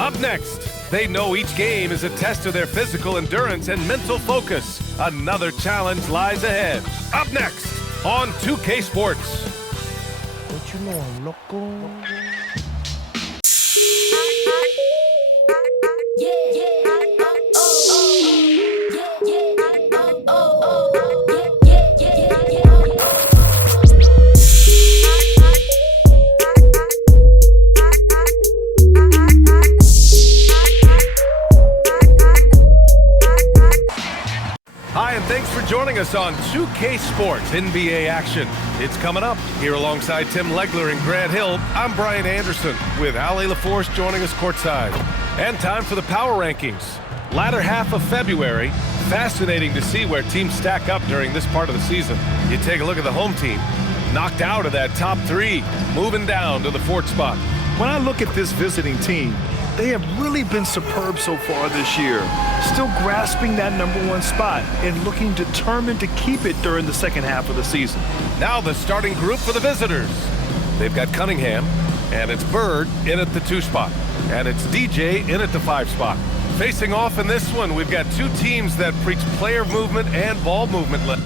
Up next, they know each game is a test of their physical endurance and mental focus. Another challenge lies ahead. Up next on 2K Sports. Don't you know I'm loco? Hi, and thanks for joining us on 2K Sports NBA action. It's coming up. Here alongside Tim Legler and Grant Hill, I'm Brian Anderson with Ali LaForce joining us courtside. And time for the power rankings. Latter half of February, fascinating to see where teams stack up during this part of the season. You take a look at the home team, knocked out of that top three, moving down to the fourth spot. When I look at this visiting team, they have really been superb so far this year, still grasping that #1 spot and looking determined to keep it during the second half of the season. Now the starting group for the visitors. They've got Cunningham, and it's Bird in at the 2 spot, and it's DJ in at the 5 spot. Facing off in this one, we've got two teams that preach player movement and ball movement.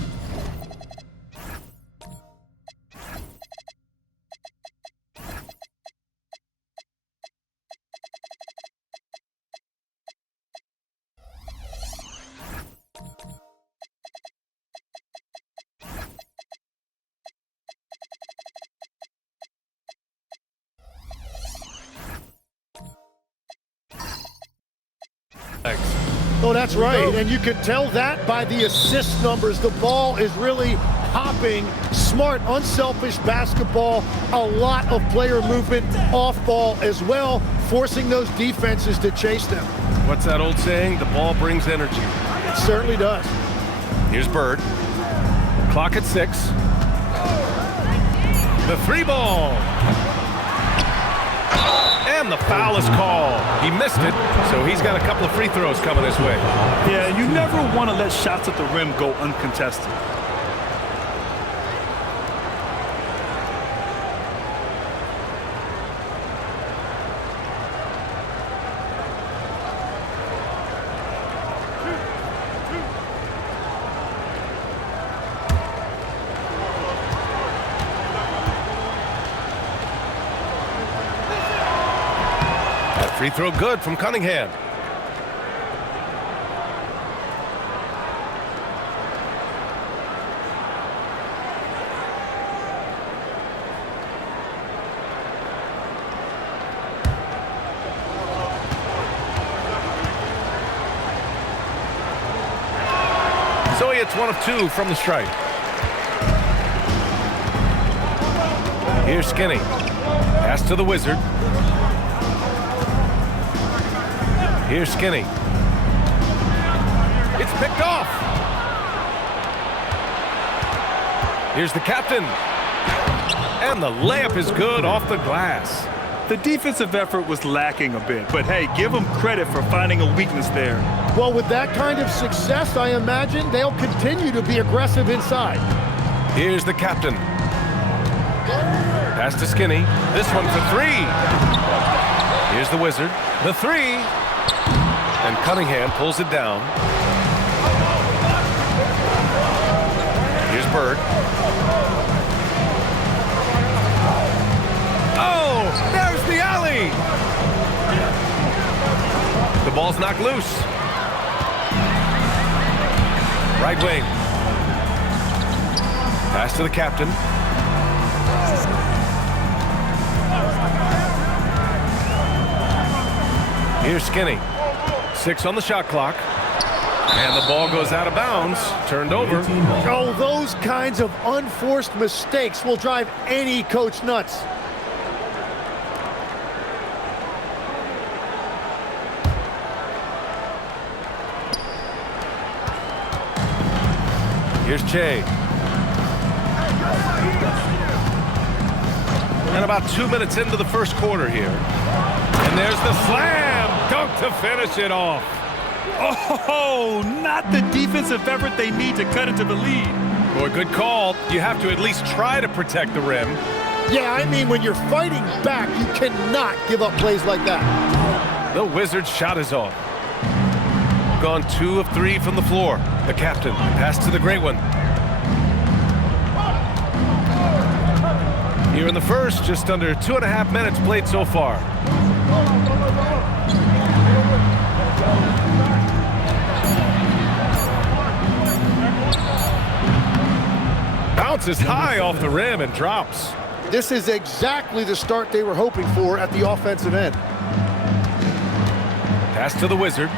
Oh, that's right, and you can tell that by the assist numbers. The ball is really hopping. Smart, unselfish basketball. A lot of player movement off ball as well, forcing those defenses to chase them. What's that old saying? The ball brings energy. It certainly does. Here's Bird. Clock at 6. The 3 ball. And the foul is called. He missed it, so he's got a couple of free throws coming his way. Yeah, you never want to let shots at the rim go uncontested. Free throw good from Cunningham. So he hits 1 of 2 from the stripe. Here's Skinny. Pass to the Wizard. Here's Skinny. It's picked off. Here's the captain. And the layup is good off the glass. The defensive effort was lacking a bit, but hey, give them credit for finding a weakness there. Well, with that kind of success, I imagine they'll continue to be aggressive inside. Here's the captain. Pass to Skinny. This one for 3. Here's the Wizard. The 3. And Cunningham pulls it down. Here's Bird. Oh, there's the alley. The ball's knocked loose. Right wing. Pass to the captain. Here's Skinny. 6 on the shot clock. And the ball goes out of bounds. Turned over. Oh, those kinds of unforced mistakes will drive any coach nuts. Here's Che. And about 2 minutes into the first quarter here. And there's the slam dunk to finish it off. Oh, not the defensive effort they need to cut into the lead. Boy, good call. You have to at least try to protect the rim. Yeah, I mean, when you're fighting back, you cannot give up plays like that. The Wizards' shot is off. Gone 2 of 3 from the floor. The captain, pass to the great one. Here in the first, just under 2.5 minutes played so far. Bounces high off the rim and drops. This is exactly the start they were hoping for at the offensive end. Pass to the Wizard.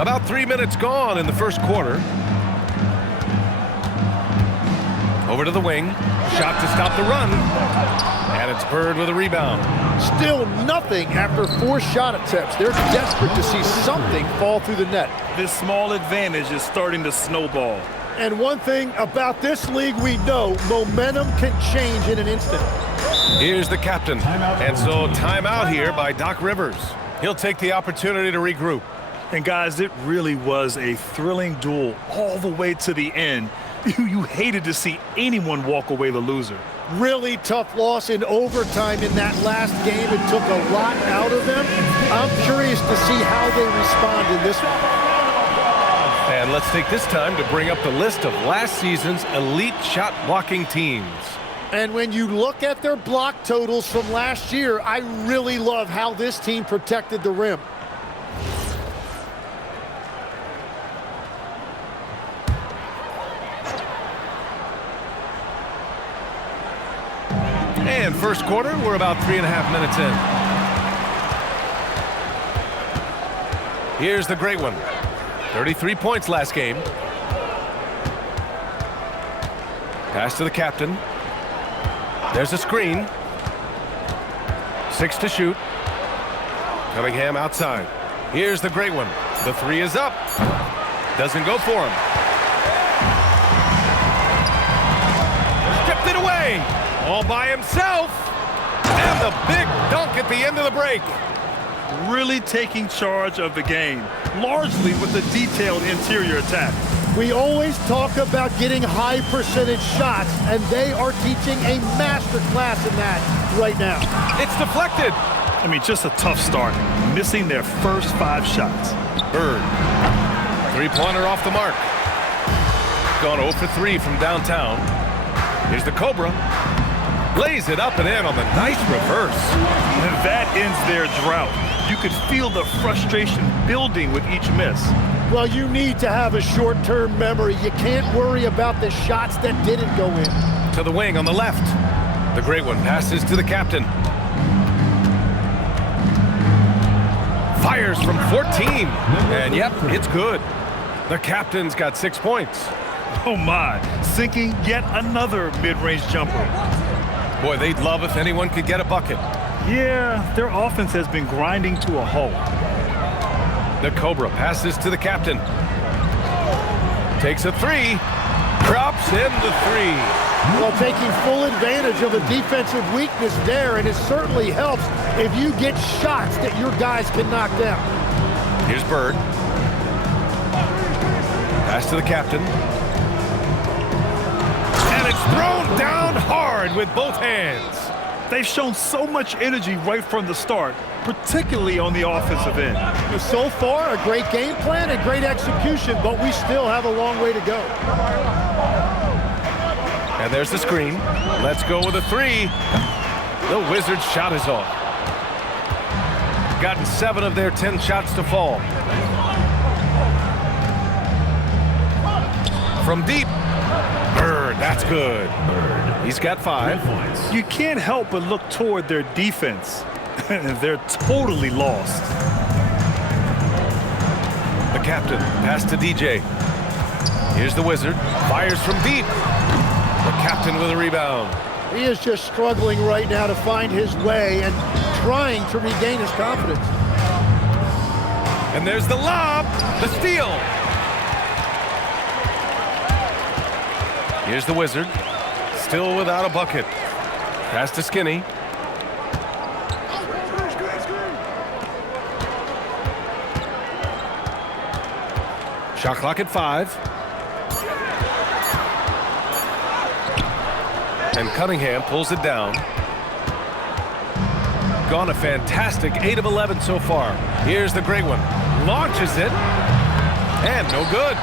About 3 minutes gone in the first quarter. Over to the wing. Shot to stop the run. And it's Bird with a rebound. Still nothing after 4 shot attempts. They're desperate to see something fall through the net. This small advantage is starting to snowball. And one thing about this league we know, momentum can change in an instant. Here's the captain. And so timeout here by Doc Rivers. He'll take the opportunity to regroup. And guys, it really was a thrilling duel all the way to the end. You hated to see anyone walk away the loser. Really tough loss in overtime in that last game. It took a lot out of them. I'm curious to see how they respond in this one. And let's take this time to bring up the list of last season's elite shot blocking teams. And when you look at their block totals from last year, I really love how this team protected the rim. And first quarter, we're about 3.5 minutes in. Here's the great one. 33 points last game. Pass to the captain. There's a screen. 6 to shoot. Cunningham outside. Here's the great one. The 3 is up. Doesn't go for him. Stripped it away. All by himself. And the big dunk at the end of the break. Really taking charge of the game, largely with a detailed interior attack. We always talk about getting high percentage shots, and they are teaching a master class in that right now. It's deflected. I mean, just a tough start, missing their first 5 shots. Bird. 3-pointer off the mark. Gone 0 for 3 from downtown. Here's the Cobra. Lays it up and in on the nice reverse. And that ends their drought. You could feel the frustration building with each miss. Well, you need to have a short-term memory. You can't worry about the shots that didn't go in. To the wing on the left. The great one passes to the captain. Fires from 14. And yep, it's good. The captain's got 6 points. Oh my, sinking yet another mid-range jumper. Boy, they'd love if anyone could get a bucket. Yeah, their offense has been grinding to a halt. The Cobra passes to the captain. Takes a 3. Drops in the 3. Well, taking full advantage of a defensive weakness there, and it certainly helps if you get shots that your guys can knock down. Here's Bird. Pass to the captain. And it's thrown down hard with both hands. They've shown so much energy right from the start, particularly on the offensive end. So far, a great game plan and great execution, but we still have a long way to go. And there's the screen. Let's go with a 3. The Wizards' shot is off. Gotten 7 of their 10 shots to fall. From deep. Bird, that's good. He's got 5. You can't help but look toward their defense. They're totally lost. The captain, pass to DJ. Here's the Wizard. Fires from deep. The captain with a rebound. He is just struggling right now to find his way and trying to regain his confidence. And there's the lob. The steal. Here's the Wizard. Still without a bucket. Pass to Skinny. Shot clock at 5. And Cunningham pulls it down. gone a fantastic 8 of 11 so far. Here's the great one. Launches it. And no good.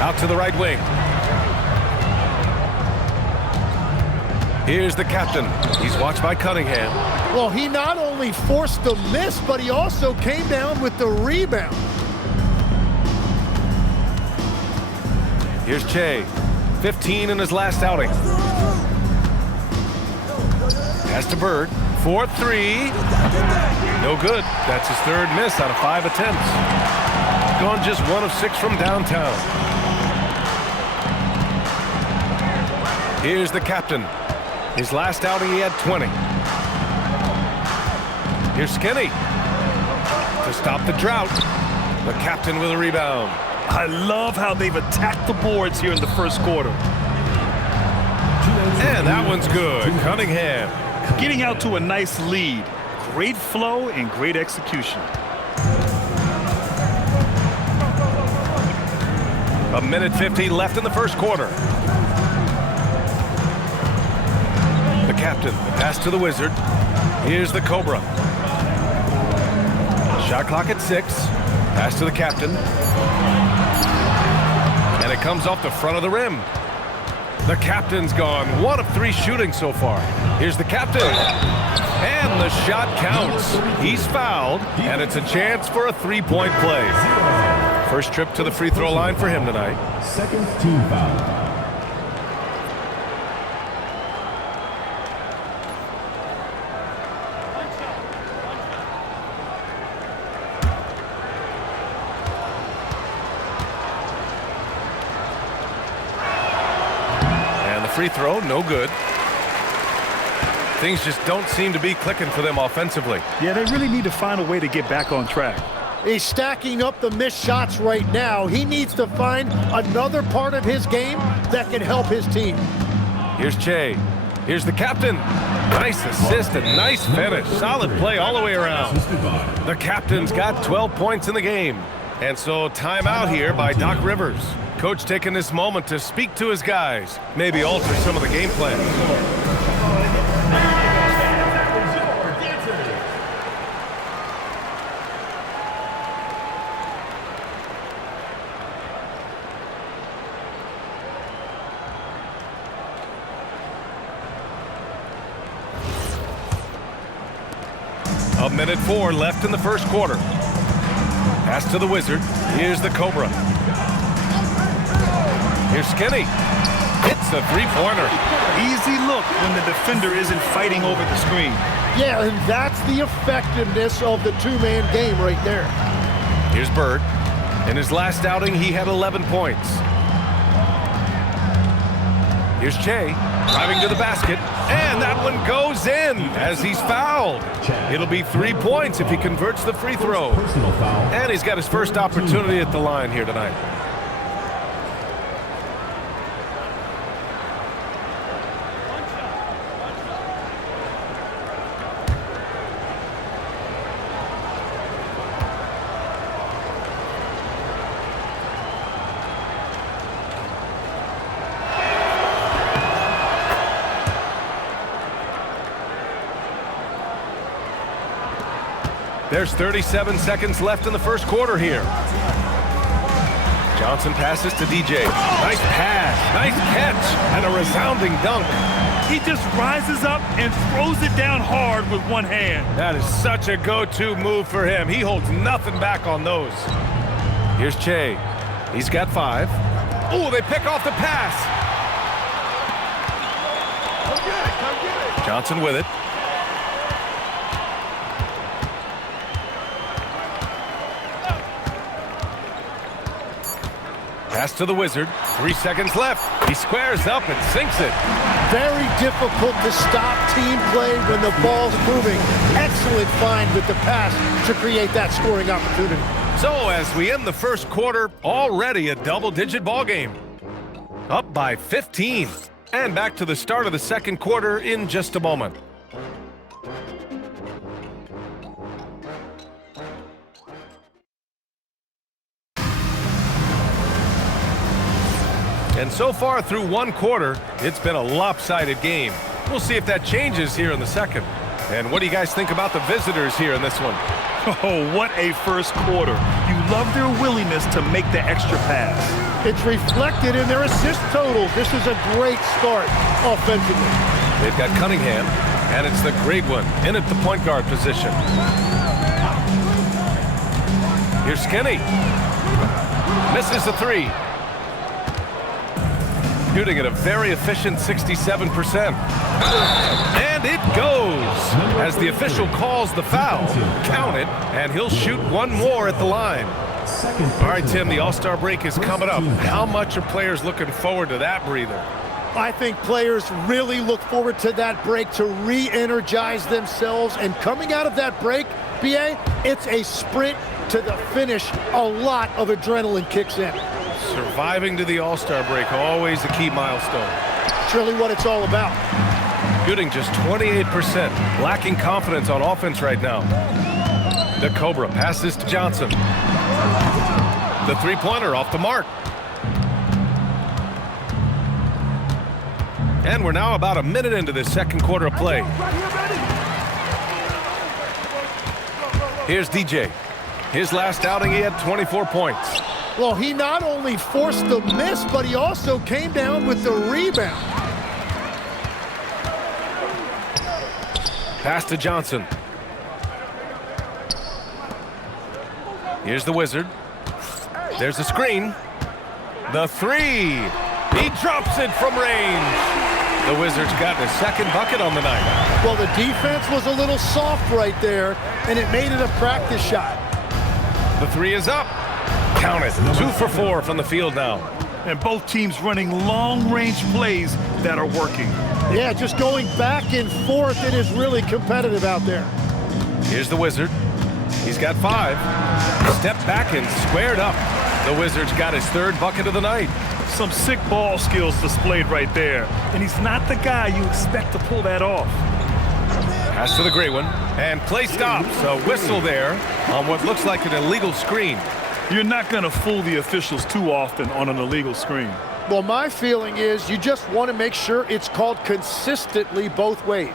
Out to the right wing. Here's the captain. He's watched by Cunningham. Well, he not only forced the miss, but he also came down with the rebound. Here's Che. 15 in his last outing. Pass to Bird. 4-3. No good. That's his third miss out of 5 attempts. Gone just 1 of 6 from downtown. Here's the captain. His last outing, he had 20. Here's Skinny to stop the drought. The captain with a rebound. I love how they've attacked the boards here in the first quarter. And that one's good. Cunningham. Getting out to a nice lead. Great flow and great execution. A minute 50 left in the first quarter. The captain, the pass to the Wizard. Here's the Cobra. Shot clock at 6. Pass to the captain. And it comes off the front of the rim. The captain's gone 1 of 3 shooting so far. Here's the captain. And the shot counts. He's fouled, and it's a chance for a 3-point play. First trip to the free throw line for him tonight. Second team foul. Free throw, no good. Things just don't seem to be clicking for them offensively. Yeah, they really need to find a way to get back on track. He's stacking up the missed shots right now. He needs to find another part of his game that can help his team. Here's Che. Here's the captain. Nice assist and nice finish. Solid play all the way around. The captain's got 12 points in the game. And so timeout here by Doc Rivers. Coach taking this moment to speak to his guys, maybe alter some of the game plan. A minute 4 left in the first quarter. Pass to the Wizard. Here's the Cobra. Here's Skinny. Hits the three-pointer. Easy look when the defender isn't fighting over the screen. Yeah, and that's the effectiveness of the two-man game right there. Here's Bird. In his last outing, he had 11 points. Here's Che, driving to the basket, and that one goes in as he's fouled. It'll be 3 points if he converts the free throw. And he's got his first opportunity at the line here tonight. There's 37 seconds left in the first quarter here. Johnson passes to DJ. Nice pass, nice catch, and a resounding dunk. He just rises up and throws it down hard with one hand. That is such a go-to move for him. He holds nothing back on those. Here's Che. He's got 5. Oh, they pick off the pass. Johnson with it. Pass to the Wizard. 3 seconds left. He squares up and sinks it. Very difficult to stop team play when the ball's moving. Excellent find with the pass to create that scoring opportunity. So as we end the first quarter, already a double-digit ball game. Up by 15. And back to the start of the second quarter in just a moment. And so far through one quarter, it's been a lopsided game. We'll see if that changes here in the second. And what do you guys think about the visitors here in this one? Oh, what a first quarter. You love their willingness to make the extra pass. It's reflected in their assist totals. This is a great start offensively. They've got Cunningham, and it's the great one in at the point guard position. Here's Skinny. Misses the three. Shooting at a very efficient 67%. And it goes. As the official calls the foul, count it, and he'll shoot one more at the line. All right, Tim, the All-Star break is coming up. How much are players looking forward to that breather? I think players really look forward to that break to re-energize themselves. And coming out of that break, BA, it's a sprint to the finish. A lot of adrenaline kicks in. Surviving to the All-Star break, always a key milestone. It's really what it's all about. Shooting just 28%, lacking confidence on offense right now. The Cobra passes to Johnson. The three-pointer off the mark. And we're now about a minute into this second quarter of play. Here's DJ. His last outing, he had 24 points. Well, he not only forced the miss, but he also came down with the rebound. Pass to Johnson. Here's the Wizard. There's the screen. The three. He drops it from range. The Wizards got their second bucket on the night. Well, the defense was a little soft right there, and it made it a practice shot. The three is up. Count it. 2 for 4 from the field now. And both teams running long-range plays that are working. Yeah, just going back and forth. It is really competitive out there. Here's the Wizard. He's got 5. Step back and squared up. The Wizards got his third bucket of the night. Some sick ball skills displayed right there. And he's not the guy you expect to pull that off. Pass to the great one. And play stops. A whistle there on what looks like an illegal screen. You're not going to fool the officials too often on an illegal screen. Well, my feeling is you just want to make sure it's called consistently both ways.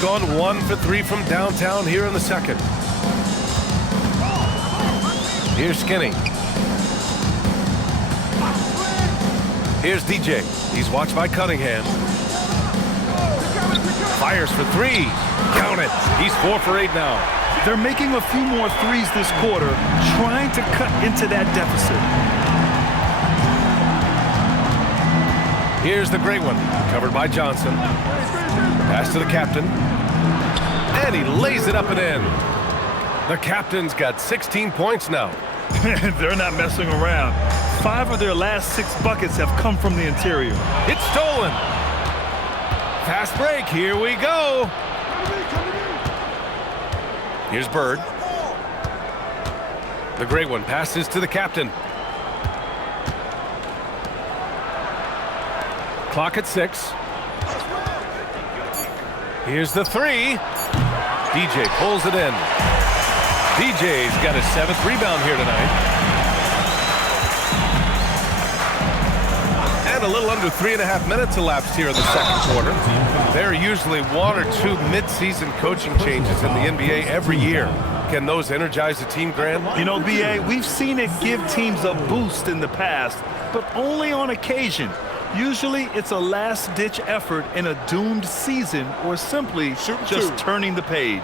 Gone 1 for 3 from downtown here in the second. Here's Skinny. Here's DJ. He's watched by Cunningham. Fires for 3. Count it. He's 4 for 8 now. They're making a few more threes this quarter, trying to cut into that deficit. Here's the great one, covered by Johnson. Pass to the captain. And he lays it up and in. The captain's got 16 points now. They're not messing around. 5 of their last 6 buckets have come from the interior. It's stolen. Fast break, here we go. Here's Bird. The great one passes to the captain. Clock at 6. Here's the 3. DJ pulls it in. DJ's got his 7th rebound here tonight. And a little under 3.5 minutes elapsed here in the second quarter. There are usually 1 or 2 mid-season coaching changes in the NBA every year. Can those energize the team, Grant? You know, BA, we've seen it give teams a boost in the past, but only on occasion. Usually it's a last-ditch effort in a doomed season or simply just turning the page.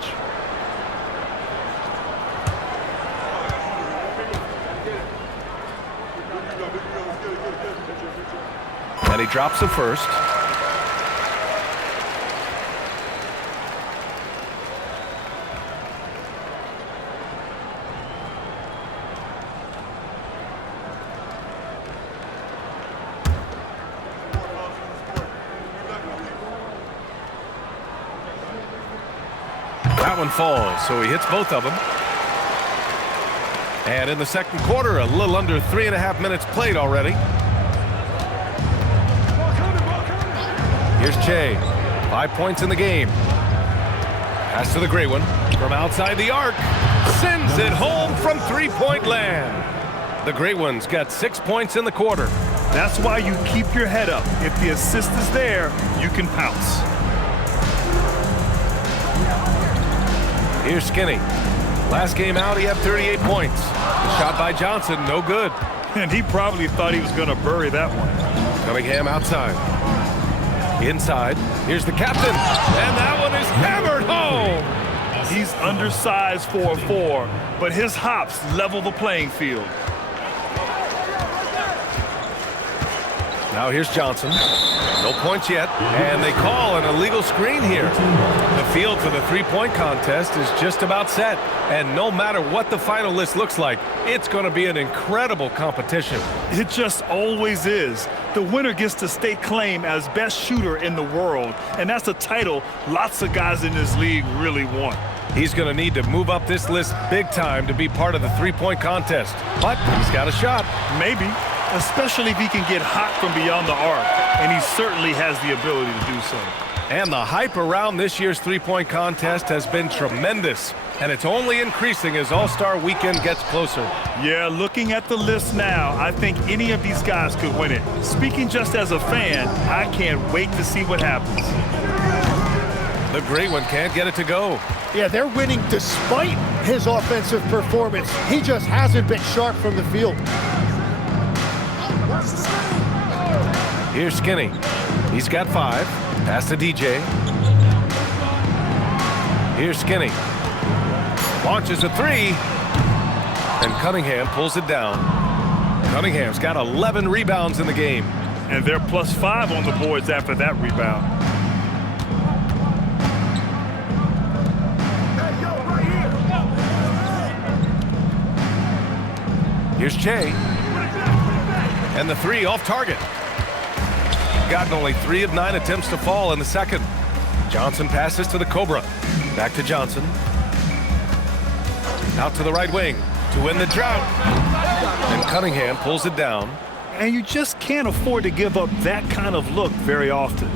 And he drops the first. That one falls, so he hits both of them. And in the second quarter, a little under 3.5 minutes played already. Here's Che. 5 points in the game. Pass to the great one. From outside the arc. Sends it home from three-point land. The great one's got 6 points in the quarter. That's why you keep your head up. If the assist is there, you can pounce. Here's Skinny. Last game out, he had 38 points. Shot by Johnson, no good. And he probably thought he was going to bury that one. Cunningham outside. Inside. Here's the captain. And that one is hammered home. He's undersized for a 4, but his hops level the playing field. Now here's Johnson. No points yet. And they call an illegal screen here. The field for the three-point contest is just about set. And no matter what the final list looks like, it's going to be an incredible competition. It just always is. The winner gets to stake claim as best shooter in the world. And that's a title lots of guys in this league really want. He's going to need to move up this list big time to be part of the three-point contest. But he's got a shot. Maybe. Especially if he can get hot from beyond the arc, and he certainly has the ability to do so. And the hype around this year's three-point contest has been tremendous, and it's only increasing as All-Star Weekend gets closer. Yeah, looking at the list now, I think any of these guys could win it. Speaking just as a fan, I can't wait to see what happens. The great one can't get it to go. Yeah, they're winning despite his offensive performance. He just hasn't been sharp from the field. Here's Skinny. He's got 5. Pass to DJ. Here's Skinny. Launches a 3. And Cunningham pulls it down. Cunningham's got 11 rebounds in the game. And they're +5 on the boards after that rebound. Here's Jay. And the 3 off target. Gotten only 3 of 9 attempts to fall in the second. Johnson passes to the Cobra. Back to Johnson. Out to the right wing to win the drought. And Cunningham pulls it down. And you just can't afford to give up that kind of look very often.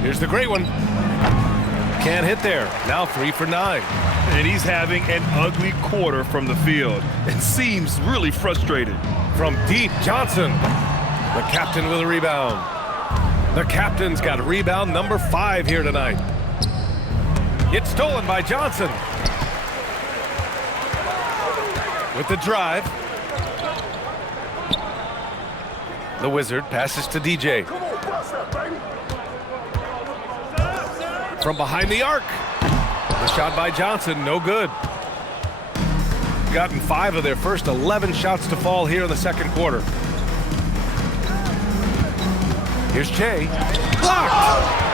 Here's the great one. Can't hit there. Now 3 for 9. And he's having an ugly quarter from the field. It seems really frustrated. From deep, Johnson. The captain with a rebound. The captain's got rebound number 5 here tonight. It's stolen by Johnson. With the drive. The Wizard passes to DJ. From behind the arc. The shot by Johnson, no good. Gotten 5 of their first 11 shots to fall here in the second quarter. Here's Jay. Blocked!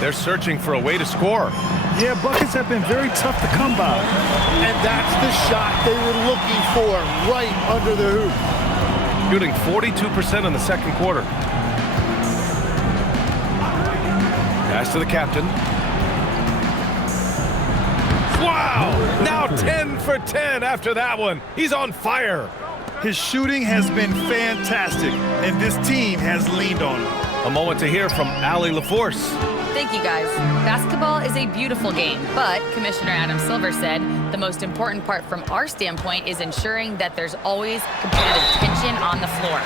They're searching for a way to score. Yeah, buckets have been very tough to come by. And that's the shot they were looking for, right under the hoop. Shooting 42% in the second quarter. Pass to the captain. Wow! Now 10 for 10 after that one. He's on fire. His shooting has been fantastic, and this team has leaned on him. A moment to hear from Allie LaForce. Thank you, guys. Basketball is a beautiful game, but Commissioner Adam Silver said the most important part from our standpoint is ensuring that there's always competitive tension on the floor.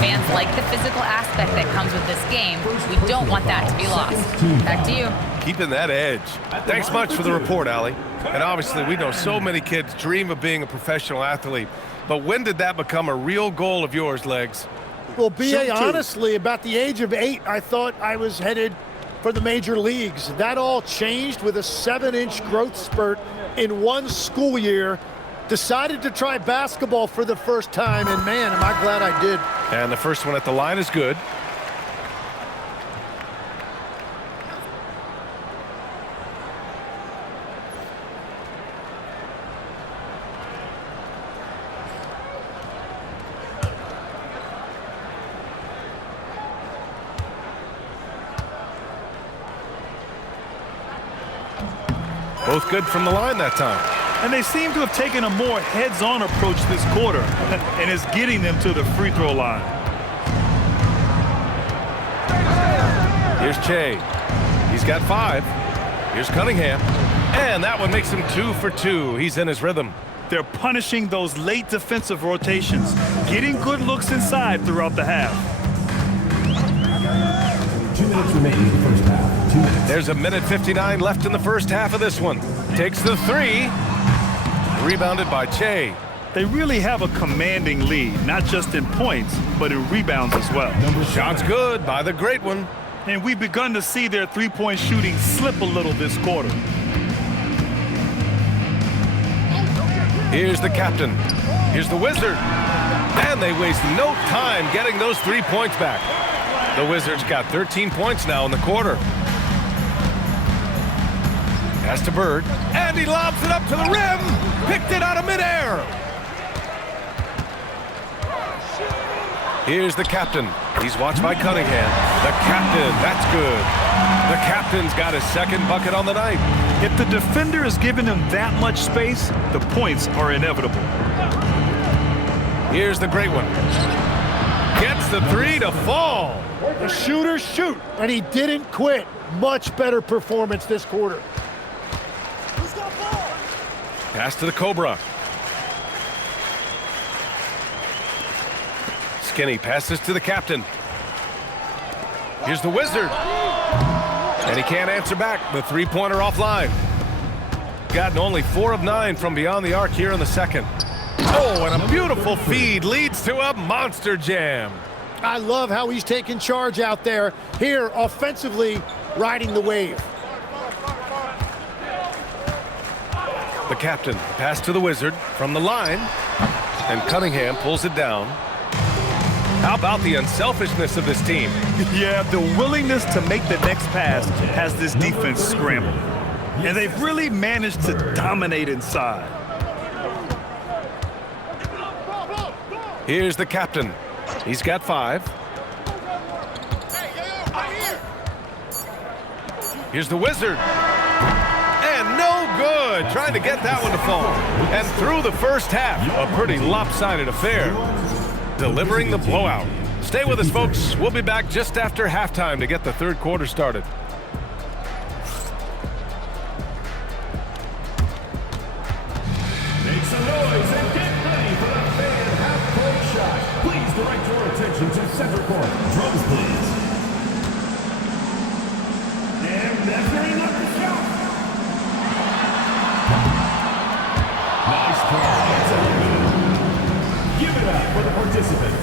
Fans like the physical aspect that comes with this game. We don't want that to be lost. Back to you. Keeping that edge. Thanks much for the report, Allie. And obviously, we know so many kids dream of being a professional athlete. But when did that become a real goal of yours, Legs? Well, B.A., honestly, about the age of 8, I thought I was headed for the major leagues. That all changed with a 7-inch growth spurt in one school year. Decided to try basketball for the first time, and man, am I glad I did. And the first one at the line is good. Both good from the line that time. And they seem to have taken a more heads-on approach this quarter, and it's getting them to the free throw line. Here's Che. He's got 5. Here's Cunningham. And that one makes him 2 for 2. He's in his rhythm. They're punishing those late defensive rotations, getting good looks inside throughout the half. 2 minutes remaining in the first half. 2 minutes. There's a minute 59 left in the first half of this one. Takes the three. Rebounded by Che. They really have a commanding lead, not just in points, but in rebounds as well. Shot's good by the great one. And we've begun to see their three-point shooting slip a little this quarter. Here's the captain. Here's the Wizard. And they waste no time getting those 3 points back. The Wizards got 13 points now in the quarter. Pass to Bird. And he lobs it up to the rim. Picked it out of midair. Here's the captain. He's watched by Cunningham. The captain, that's good. The captain's got his second bucket on the night. If the defender is giving him that much space, the points are inevitable. Here's the great one. Gets the three to fall. The shooters shoot, and he didn't quit. Much better performance this quarter. Pass to the Cobra. Skinny passes to the captain. Here's the Wizard. And he can't answer back. The three-pointer offline. Gotten only 4 of 9 from beyond the arc here in the second. Oh, and a beautiful feed leads to a monster jam. I love how he's taking charge out there. Here, offensively, riding the wave. The captain pass to the Wizard from the line. And Cunningham pulls it down. How about the unselfishness of this team? Yeah, the willingness to make the next pass has this defense scrambling. And they've really managed to dominate inside. Here's the captain. He's got 5. Here's the Wizard. And no good. Trying to get that one to fall. And through the first half, a pretty lopsided affair. Delivering the blowout. Stay with us, folks. We'll be back just after halftime to get the third quarter started. Make some noise and get ready for the fan half-court shot. Please direct your attention to center court. Drums, please. And measuring up the shot. Nice try. That's a good. Give it up for the participant.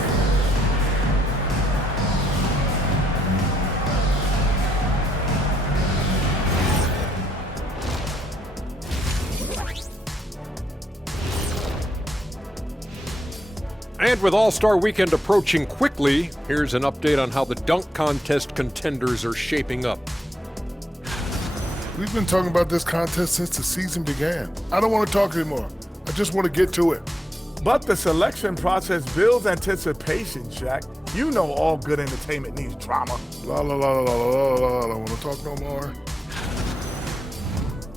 And with All-Star Weekend approaching quickly, here's an update on how the dunk contest contenders are shaping up. We've been talking about this contest since the season began. I don't want to talk anymore. I just want to get to it. But the selection process builds anticipation, Shaq. You know all good entertainment needs drama. La la la la la la la. I don't want to talk no more.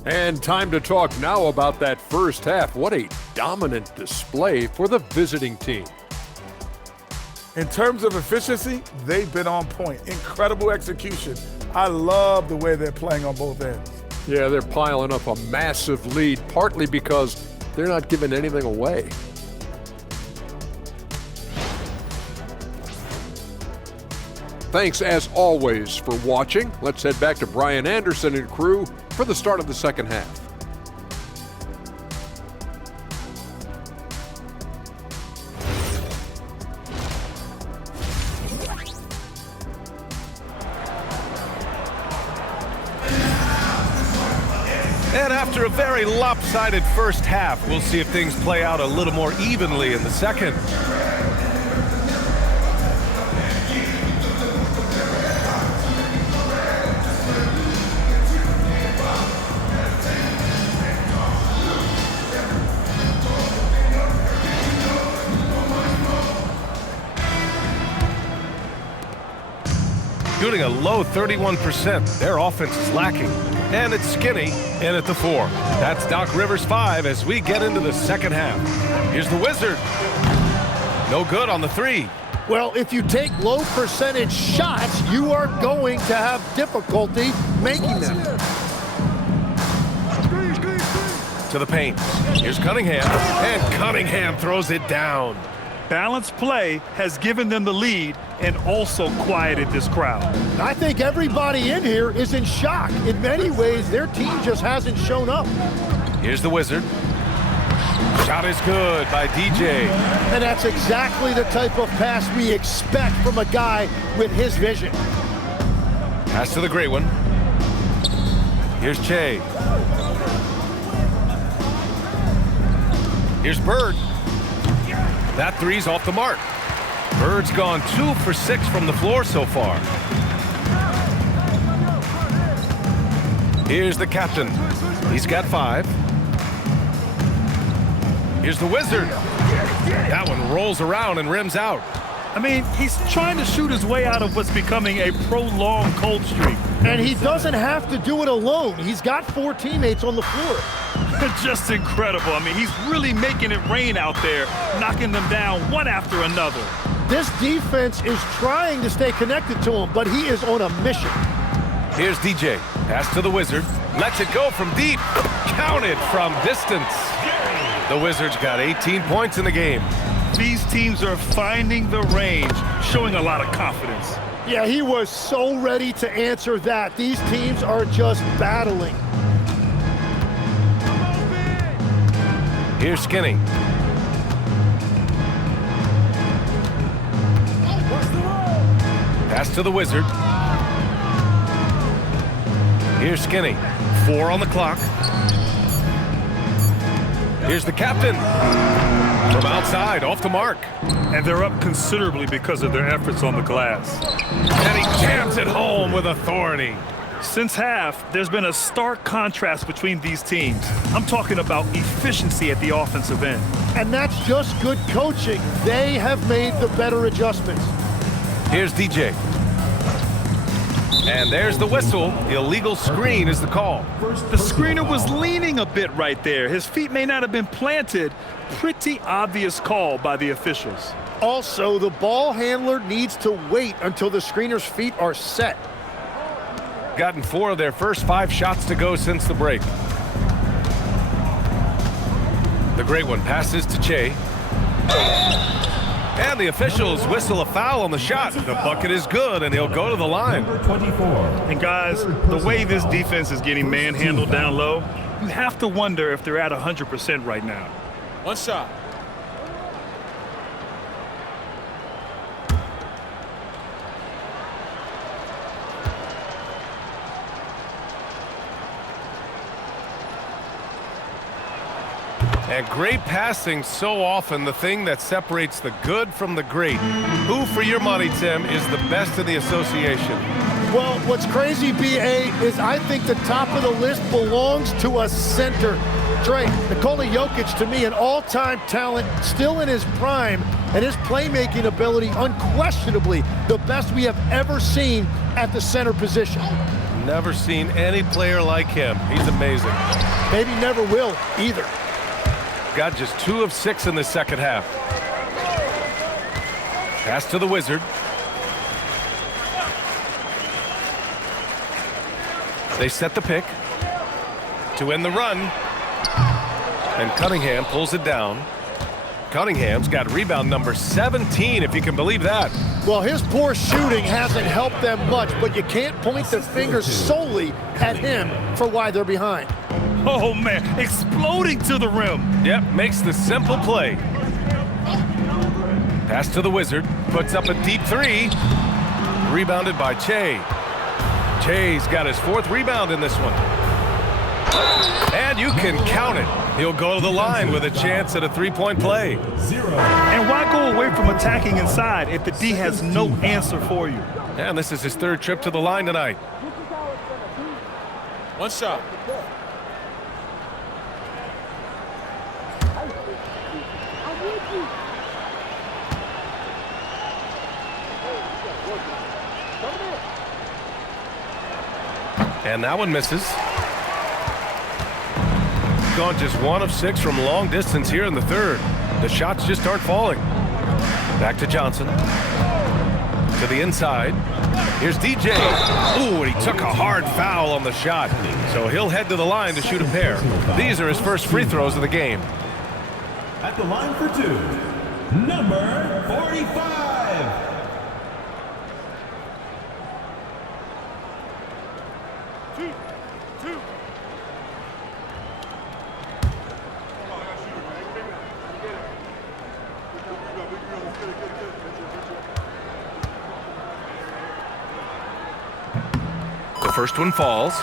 And time to talk now about that first half. What a dominant display for the visiting team. In terms of efficiency, they've been on point. Incredible execution. I love the way they're playing on both ends. Yeah, they're piling up a massive lead, partly because they're not giving anything away. Thanks, as always, for watching. Let's head back to Brian Anderson and crew for the start of the second half. And after a very lopsided first half, we'll see if things play out a little more evenly in the second. Shooting a low 31%. Their offense is lacking. And it's Skinny in at the 4. That's Doc Rivers' 5 as we get into the second half. Here's the Wizard. No good on the 3. Well, if you take low percentage shots, you are going to have difficulty making them. to the paint. Here's Cunningham, and Cunningham throws it down. Balanced play has given them the lead and also quieted this crowd. I think everybody in here is in shock. In many ways, their team just hasn't shown up. Here's the Wizard. Shot is good by DJ. And that's exactly the type of pass we expect from a guy with his vision. Pass to the great one. Here's Che. Here's Bird. That three's off the mark. Bird's gone 2 for 6 from the floor so far. Here's the captain. He's got 5. Here's the Wizard. That one rolls around and rims out. I mean, he's trying to shoot his way out of what's becoming a prolonged cold streak. And he doesn't have to do it alone. He's got 4 teammates on the floor. Just incredible. I mean, he's really making it rain out there, knocking them down one after another. This defense is trying to stay connected to him, but he is on a mission. Here's DJ. Pass to the Wizard. Lets it go from deep. Counted from distance. The Wizards got 18 points in the game. These teams are finding the range, showing a lot of confidence. Yeah, he was so ready to answer that. These teams are just battling. Here's Skinny. Pass to the Wizard. Here's Skinny. 4 on the clock. Here's the captain. From outside, off the mark. And they're up considerably because of their efforts on the glass. And he jams it home with authority. Since half, there's been a stark contrast between these teams. I'm talking about efficiency at the offensive end. And that's just good coaching. They have made the better adjustments. Here's DJ. And there's the whistle. Illegal screen is the call. The screener was leaning a bit right there. His feet may not have been planted. Pretty obvious call by the officials. Also, the ball handler needs to wait until the screener's feet are set. Gotten 4 of their first 5 shots to go since the break. The great one passes to Che. And the officials whistle a foul on the shot. The bucket is good, and he'll go to the line. And guys, the way this defense is getting manhandled down low, you have to wonder if they're at 100% right now. One shot. And great passing, so often the thing that separates the good from the great. Who, for your money, Tim, is the best in the association? Well, what's crazy, BA, is I think the top of the list belongs to a center. Dre, Nikola Jokic, to me, an all-time talent, still in his prime, and his playmaking ability, unquestionably the best we have ever seen at the center position. Never seen any player like him. He's amazing. Maybe never will either. Got just 2 of 6 in the second half. Pass to the Wizard. They set the pick to end the run. And Cunningham pulls it down. Cunningham's got rebound number 17, if you can believe that. Well, his poor shooting hasn't helped them much, but you can't point the finger solely at him for why they're behind. Oh, man, exploding to the rim. Yep, makes the simple play. Pass to the Wizard, puts up a deep 3. Rebounded by Che. Che's got his 4th rebound in this one. And you can count it. He'll go to the line with a chance at a 3-point play. And why go away from attacking inside if the D has no answer for you? And this is his 3rd trip to the line tonight. One shot. And that one misses. Gone just 1 of 6 from long distance here in the 3rd. The shots just aren't falling. Back to Johnson. To the inside. Here's DJ. Ooh, and he took a hard foul on the shot. So he'll head to the line to shoot a pair. These are his first free throws of the game. At the line for two, number 45. The first one falls.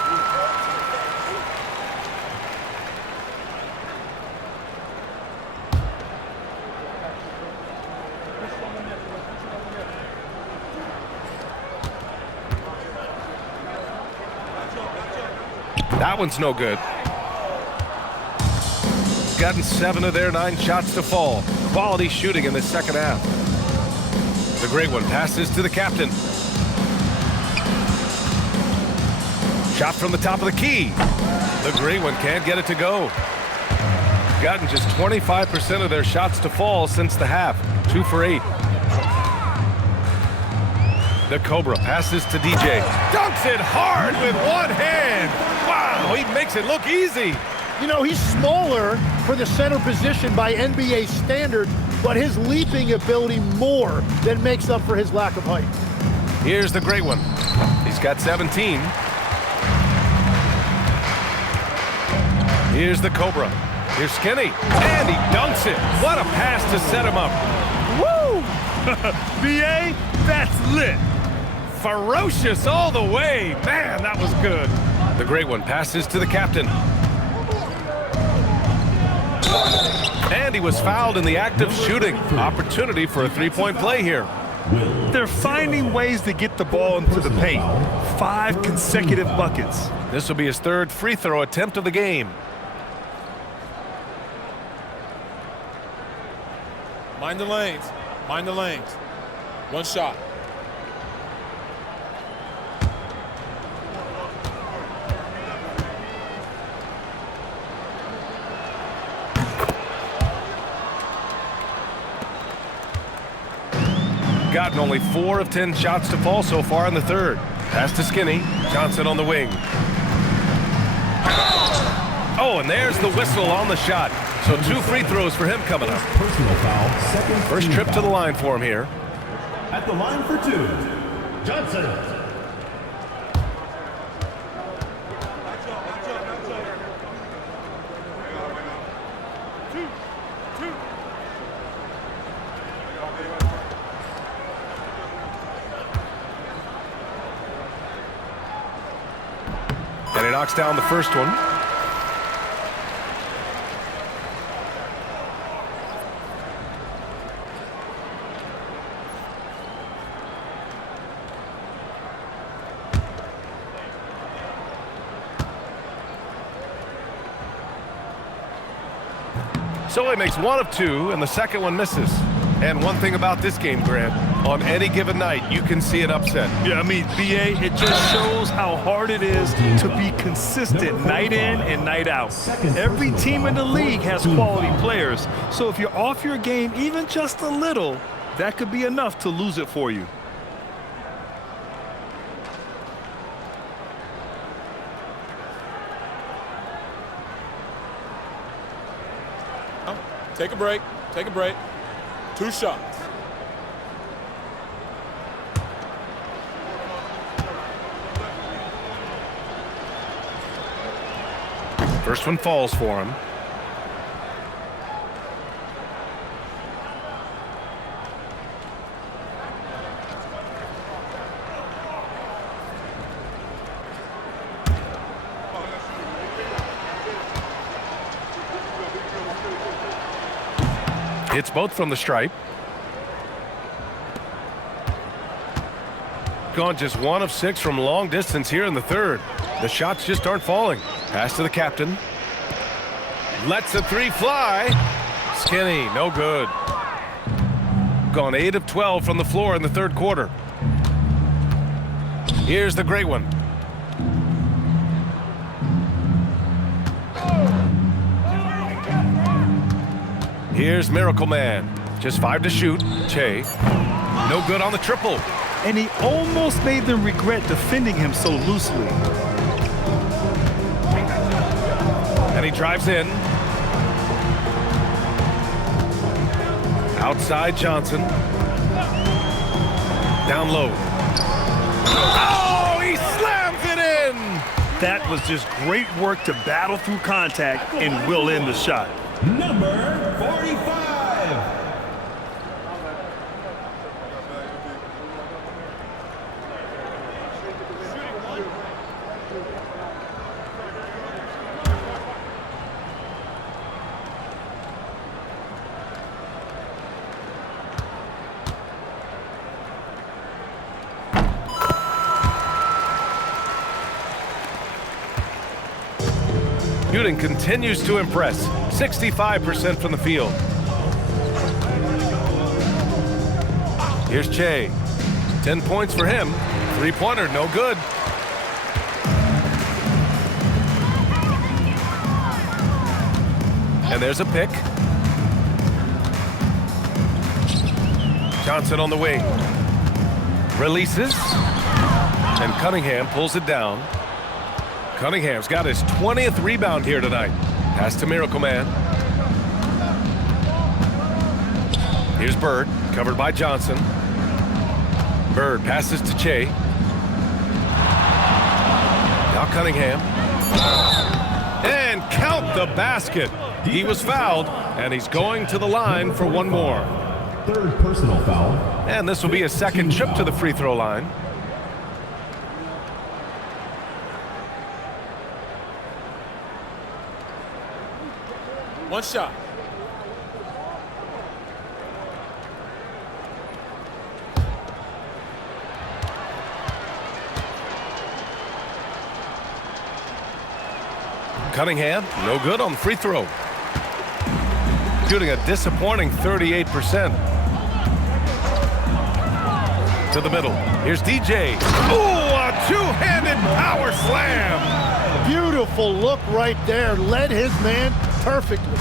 That one's no good. Gotten 7 of their 9 shots to fall. Quality shooting in the second half. The great one passes to the captain. Shot from the top of the key. The great one can't get it to go. Gotten just 25% of their shots to fall since the half. 2 for 8. The Cobra passes to DJ. Dunks it hard with one hand. Wow, he makes it look easy. You know, he's smaller for the center position by NBA standard, but his leaping ability more than makes up for his lack of height. Here's the great one. He's got 17. Here's the Cobra. Here's Skinny. And he dunks it. What a pass to set him up. Woo! BA, that's lit. Ferocious all the way. Man, that was good. The great one passes to the captain. And he was fouled in the act of shooting. Opportunity for a three-point play here. They're finding ways to get the ball into the paint. 5 consecutive buckets. This will be his third free throw attempt of the game. Mind the lanes. Mind the lanes. One shot. Gotten only 4 of 10 shots to fall so far in the third. Pass to Skinny. Johnson on the wing. Oh, and there's the whistle on the shot. So 2 free throws for him coming up. Personal foul, second. First trip to the line for him here. At the line for 2, Johnson. And he knocks down the first one. So he makes 1 of 2, and the second one misses. And one thing about this game, Grant, on any given night, you can see an upset. Yeah, I mean, BA, it just shows how hard it is to be consistent night in and night out. Every team in the league has quality players, so if you're off your game even just a little, that could be enough to lose it for you. Take a break. Take a break. 2 shots. First one falls for him. Hits both from the stripe. Gone just 1 of 6 from long distance here in the third. The shots just aren't falling. Pass to the captain. Lets a 3 fly. Skinny, no good. Gone 8 of 12 from the floor in the third quarter. Here's the great one. Here's Miracle Man. Just 5 to shoot. Che. No good on the triple. and he almost made them regret defending him so loosely. And he drives in. Outside Johnson. Down low. Oh, he slams it in! That was just great work to battle through contact and will in the shot. Number 45. Shooting continues to impress. 65% from the field. Here's Che. 10 points for him. Three-pointer, no good. And there's a pick. Johnson on the wing. Releases. And Cunningham pulls it down. Cunningham's got his 20th rebound here tonight. Pass to Miracle Man. Here's Bird, covered by Johnson. Bird passes to Che. Now Cunningham. And count the basket. He was fouled, and he's going to the line for one more. Third personal foul. And this will be his second trip to the free throw line. One shot. Cunningham, no good on the free throw. Shooting a disappointing 38%. To the middle. Here's DJ. Ooh, a two-handed power slam. Beautiful look right there. Led his man perfectly.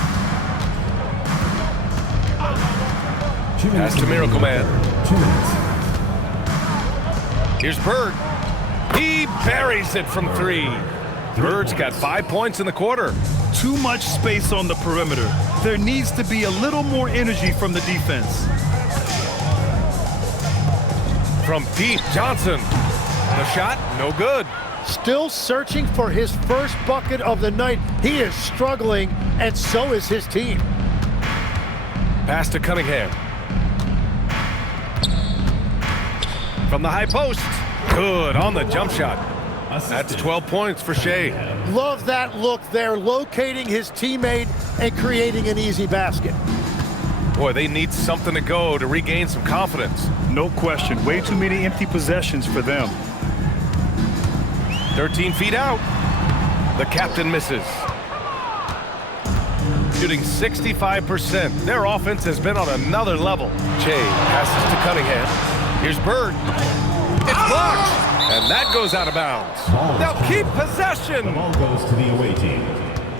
Pass to Miracle Man. 2 minutes. Here's Bird. He buries it from three. Bird's got 5 points in the quarter. Too much space on the perimeter. There needs to be a little more energy from the defense. From deep, Johnson. The shot, no good. Still searching for his first bucket of the night. He is struggling, and so is his team. Pass to Cunningham. From the high post. Good on the jump shot. That's 12 points for Shea. Love that look there, locating his teammate and creating an easy basket. Boy, they need something to go to regain some confidence. No question. Way too many empty possessions for them. 13 feet out. The captain misses. Shooting 65%. Their offense has been on another level. Che passes to Cunningham. Here's Bird. It's blocked. And that goes out of bounds. They'll keep possession. The ball goes to the away team.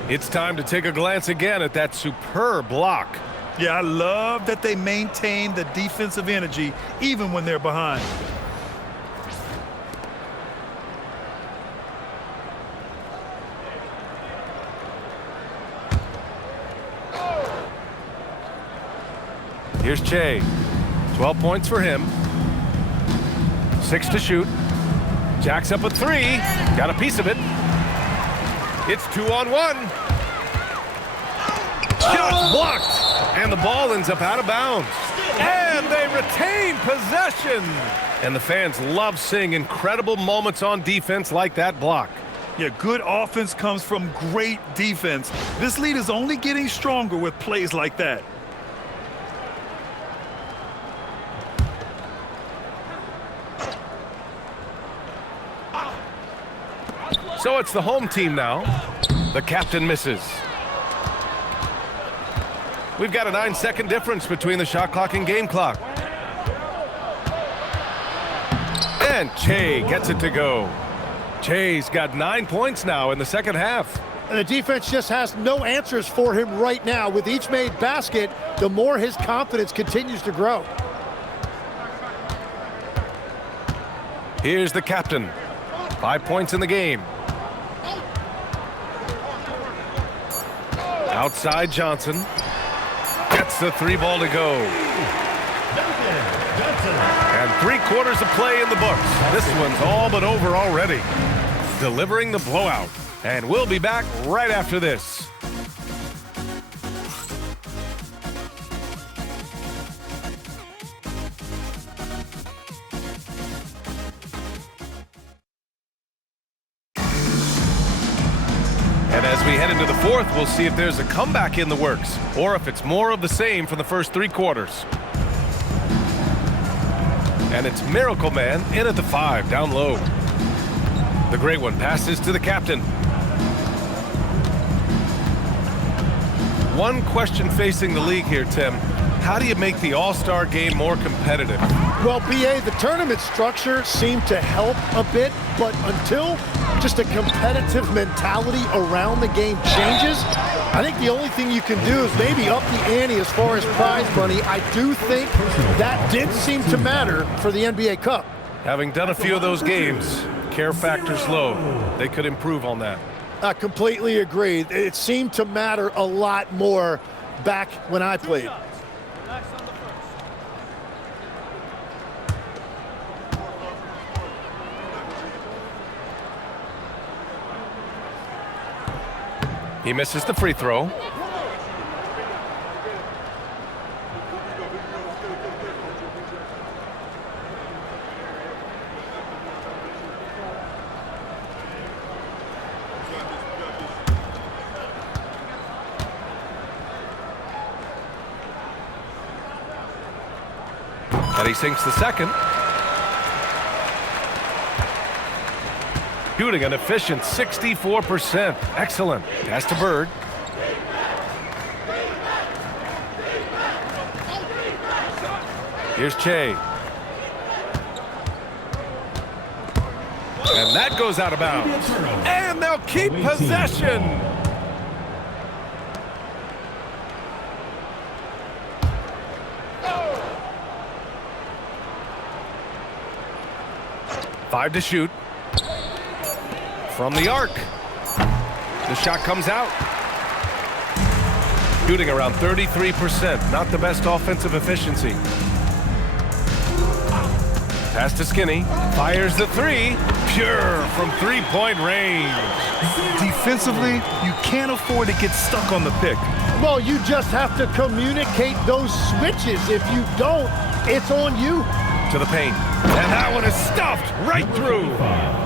It's time to take a glance again at that superb block. Yeah, I love that they maintain the defensive energy even when they're behind. Here's Che. 12 points for him. 6 to shoot. Jacks up a three. Got a piece of it. It's 2-on-1. Shot blocked. And the ball ends up out of bounds. And they retain possession. And the fans love seeing incredible moments on defense like that block. Yeah, good offense comes from great defense. This lead is only getting stronger with plays like that. So it's the home team now. The captain misses. We've got a 9-second difference between the shot clock and game clock. And Che gets it to go. Che's got 9 points now in the second half. And the defense just has no answers for him right now. With each made basket, the more his confidence continues to grow. Here's the captain. 5 points in the game. Outside Johnson. Gets the 3 ball to go. And 3/4 of play in the books. This one's all but over already. Delivering the blowout. And we'll be back right after this. And as we head into the fourth, we'll see if there's a comeback in the works or if it's more of the same from the first 3 quarters. And it's Miracle Man in at the 5, down low. The great one passes to the captain. One question facing the league here, Tim. How do you make the All-Star game more competitive? Well, BA, the tournament structure seemed to help a bit, but until just a competitive mentality around the game changes, I think the only thing you can do is maybe up the ante as far as prize money. I do think that did seem to matter for the NBA Cup. Having done a few of those games, care factor's low. They could improve on that. I completely agree. It seemed to matter a lot more back when I played. He misses the free throw. And he sinks the second. Shooting an efficient 64%. Excellent. Pass to Bird. Here's Che. And that goes out of bounds. And they'll keep possession. Five to shoot. From the arc. The shot comes out. Shooting around 33%. Not the best offensive efficiency. Pass to Skinny. Fires the 3. Pure from 3-point range. Defensively, you can't afford to get stuck on the pick. Well, you just have to communicate those switches. If you don't, it's on you. To the paint. And that one is stuffed right through.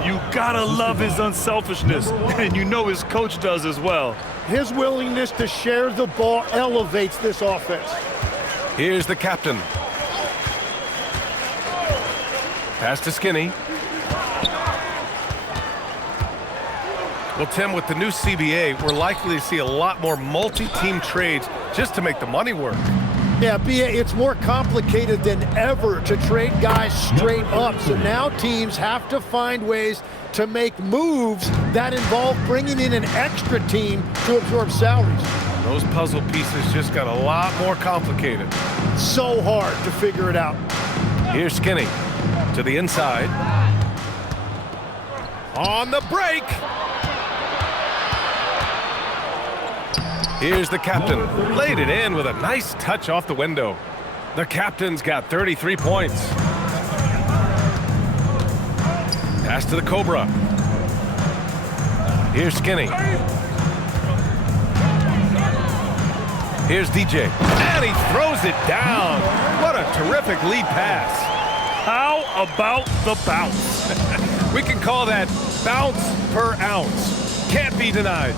You gotta love his unselfishness, and you know his coach does as well. His willingness to share the ball elevates this offense. Here's the captain. Pass to Skinny. Well, Tim, with the new CBA, we're likely to see a lot more multi-team trades just to make the money work. Yeah, BA, it's more complicated than ever to trade guys straight up. So now teams have to find ways to make moves that involve bringing in an extra team to absorb salaries. Those puzzle pieces just got a lot more complicated. So hard to figure it out. Here's Skinny to the inside. On the break. Here's the captain. Laid it in with a nice touch off the window. The captain's got 33 points. Pass to the Cobra. Here's Skinny. Here's DJ. And he throws it down. What a terrific lead pass. How about the bounce? We can call that bounce per ounce. Can't be denied.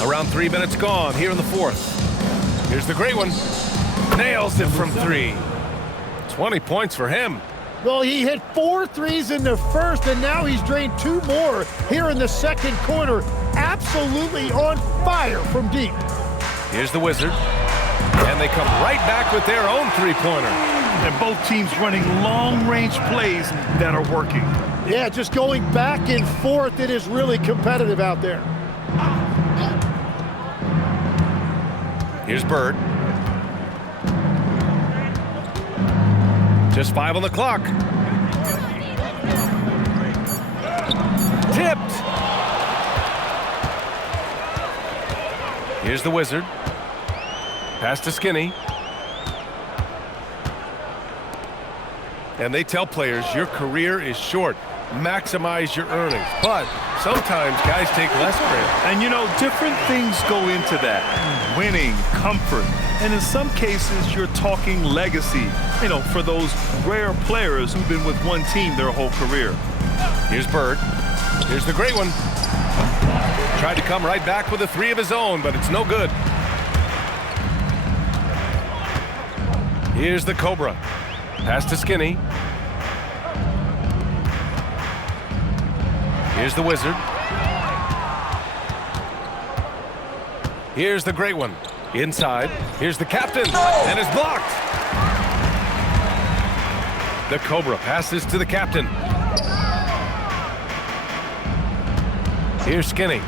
Around 3 minutes gone here in the fourth. Here's the great one. Nails it from 3. 20 points for him. Well, he hit 4 threes in the first, and now he's drained 2 more here in the second quarter. Absolutely on fire from deep. Here's the Wizard. And they come right back with their own three-pointer. And both teams running long-range plays that are working. Yeah, just going back and forth. It is really competitive out there. Here's Bird. Just 5 on the clock. Tipped. Here's the Wizard. Pass to Skinny. And they tell players your career is short. Maximize your earnings. But sometimes guys take less credit. And you know, different things go into that. Winning, comfort, and in some cases, you're talking legacy. You know, for those rare players who've been with one team their whole career. Here's Bird. Here's the great one. Tried to come right back with a 3 of his own, but it's no good. Here's the Cobra. Pass to Skinny. Here's the Wizard. Here's the great one. Inside. Here's the captain. And it's blocked. The Cobra passes to the captain. Here's Skinny.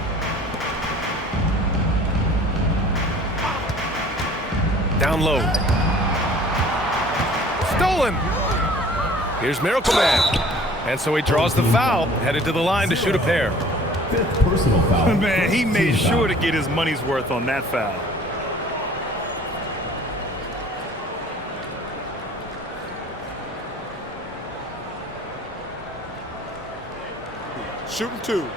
Down low. Stolen. Here's Miracle Man. And so he draws the foul, headed to the line to shoot a pair. Fifth personal foul. Man, he made sure to get his money's worth on that foul. Shooting 2.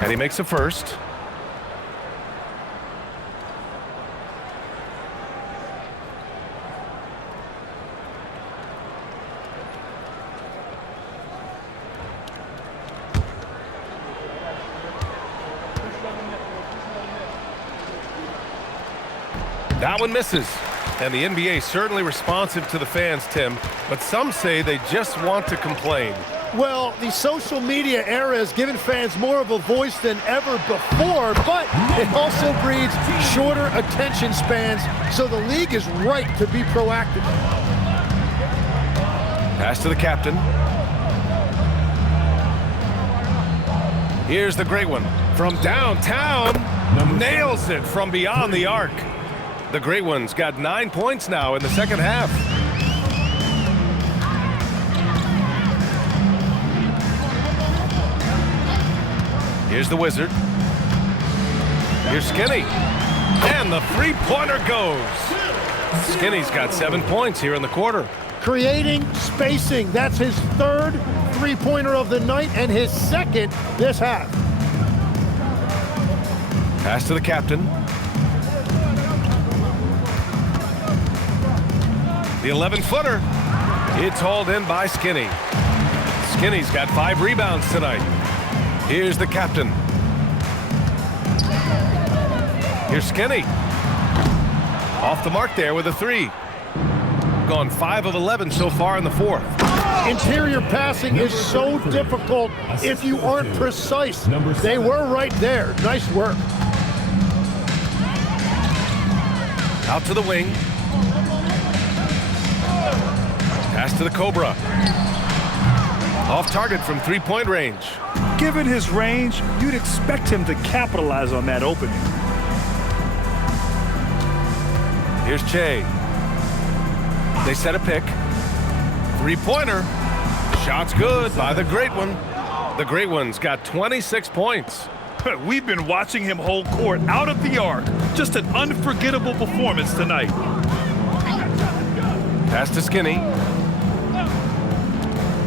And he makes a first. That one misses. And the NBA certainly responsive to the fans, Tim, but some say they just want to complain. Well, the social media era has given fans more of a voice than ever before, but it also breeds shorter attention spans, so the league is right to be proactive. Pass to the captain. Here's the great one. From downtown, nails it from beyond the arc. The great one's got 9 points now in the second half. Here's the Wizard. Here's Skinny. And the three-pointer goes. Skinny's got 7 points here in the quarter. Creating spacing. That's his third three-pointer of the night and his second this half. Pass to the captain. The 11-footer. It's hauled in by Skinny. Skinny's got 5 rebounds tonight. Here's the captain. Here's Skinny. Off the mark there with a 3. Gone 5 of 11 so far in the fourth. Interior passing is so difficult if you aren't precise. They were right there. Nice work. Out to the wing. Pass to the Cobra. Off target from three-point range. Given his range, you'd expect him to capitalize on that opening. Here's Che. They set a pick. Three-pointer. Shot's good by the great one. The great one's got 26 points. We've been watching him hold court out of the arc. Just an unforgettable performance tonight. Pass to Skinny.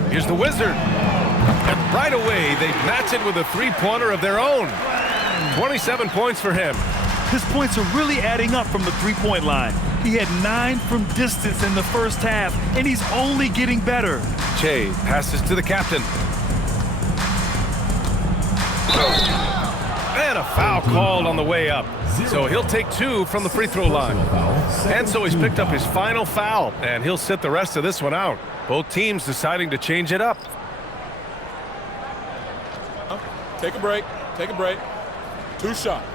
Here's the Wizard. And right away, they match it with a three-pointer of their own. 27 points for him. His points are really adding up from the three-point line. He had 9 from distance in the first half, and he's only getting better. Che passes to the captain. And a foul called on the way up. So he'll take 2 from the free throw line. And so he's picked up his final foul, and he'll sit the rest of this one out. Both teams deciding to change it up. Take a break. Take a break. 2 shots.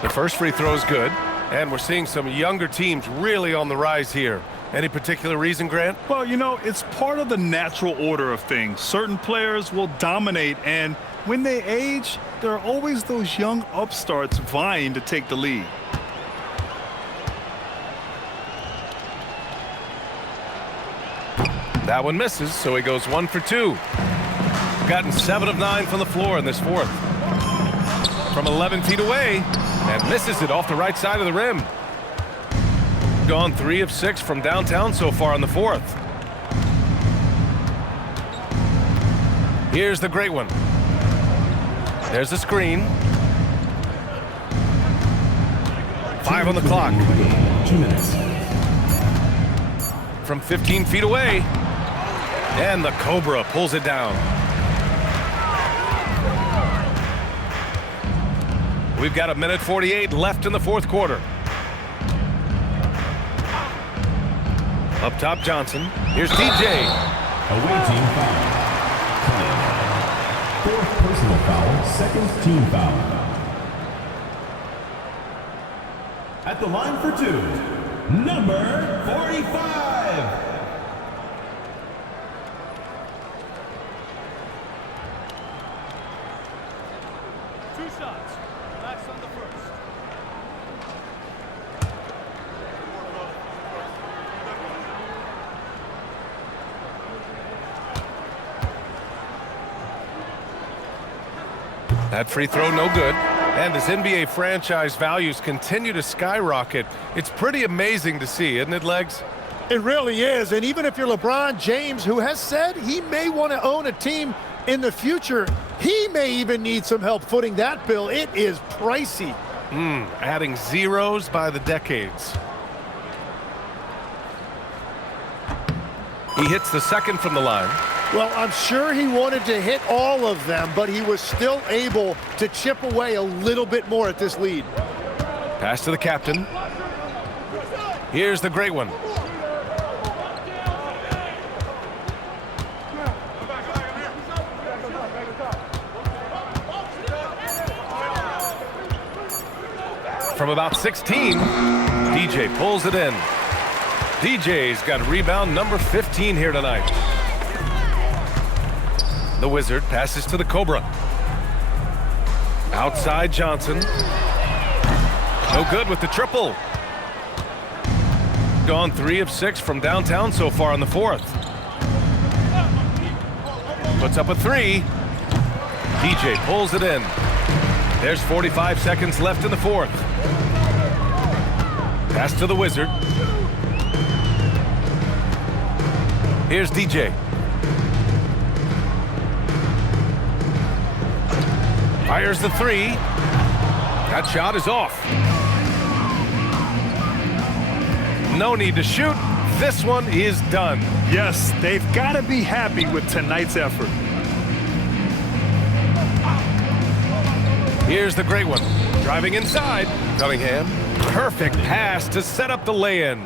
The first free throw is good. And we're seeing some younger teams really on the rise here. Any particular reason, Grant? Well, you know, it's part of the natural order of things. Certain players will dominate, and when they age, there are always those young upstarts vying to take the lead. That one misses, so he goes 1 for 2. Gotten 7 of 9 from the floor in this fourth. From 11 feet away, and misses it off the right side of the rim. Gone 3 of 6 from downtown so far in the fourth. Here's the great one. There's the screen. 5 on the clock. 2 minutes. From 15 feet away. And the Cobra pulls it down. We've got 1:48 left in the fourth quarter. Up top, Johnson. Here's DJ. Away team foul. 4th personal foul, 2nd team foul. At the line for 2, number 45. That free throw no good. And as NBA franchise values continue to skyrocket, it's pretty amazing to see, isn't it, Legs? It really is. And even if you're LeBron James, who has said he may want to own a team in the future, he may even need some help footing that bill. It is pricey. Adding zeros by the decades. He hits the second from the line. Well, I'm sure he wanted to hit all of them, but he was still able to chip away a little bit more at this lead. Pass to the captain. Here's the great one. From about 16, DJ pulls it in. DJ's got rebound number 15 here tonight. The Wizard passes to the Cobra. Outside Johnson. No good with the triple. Gone 3 of 6 from downtown so far in the fourth. Puts up a 3. DJ pulls it in. There's 45 seconds left in the fourth. Pass to the Wizard. Here's DJ. Fires the 3. That shot is off. No need to shoot. This one is done. Yes, they've got to be happy with tonight's effort. Here's the great one. Driving inside. Cunningham. Perfect pass to set up the lay-in.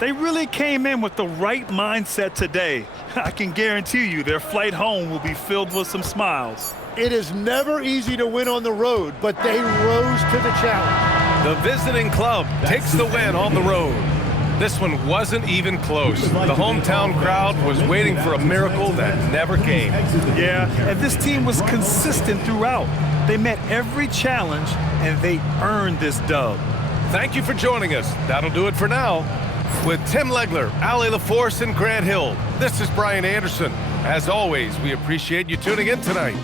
They really came in with the right mindset today. I can guarantee you their flight home will be filled with some smiles. It is never easy to win on the road, but they rose to the challenge. The visiting club takes the win on the road. This one wasn't even close. The hometown crowd was waiting for a miracle that never came. Yeah, and this team was consistent throughout. They met every challenge, and they earned this dub. Thank you for joining us. That'll do it for now. With Tim Legler, Ali LaForce, and Grant Hill, this is Brian Anderson. As always, we appreciate you tuning in tonight.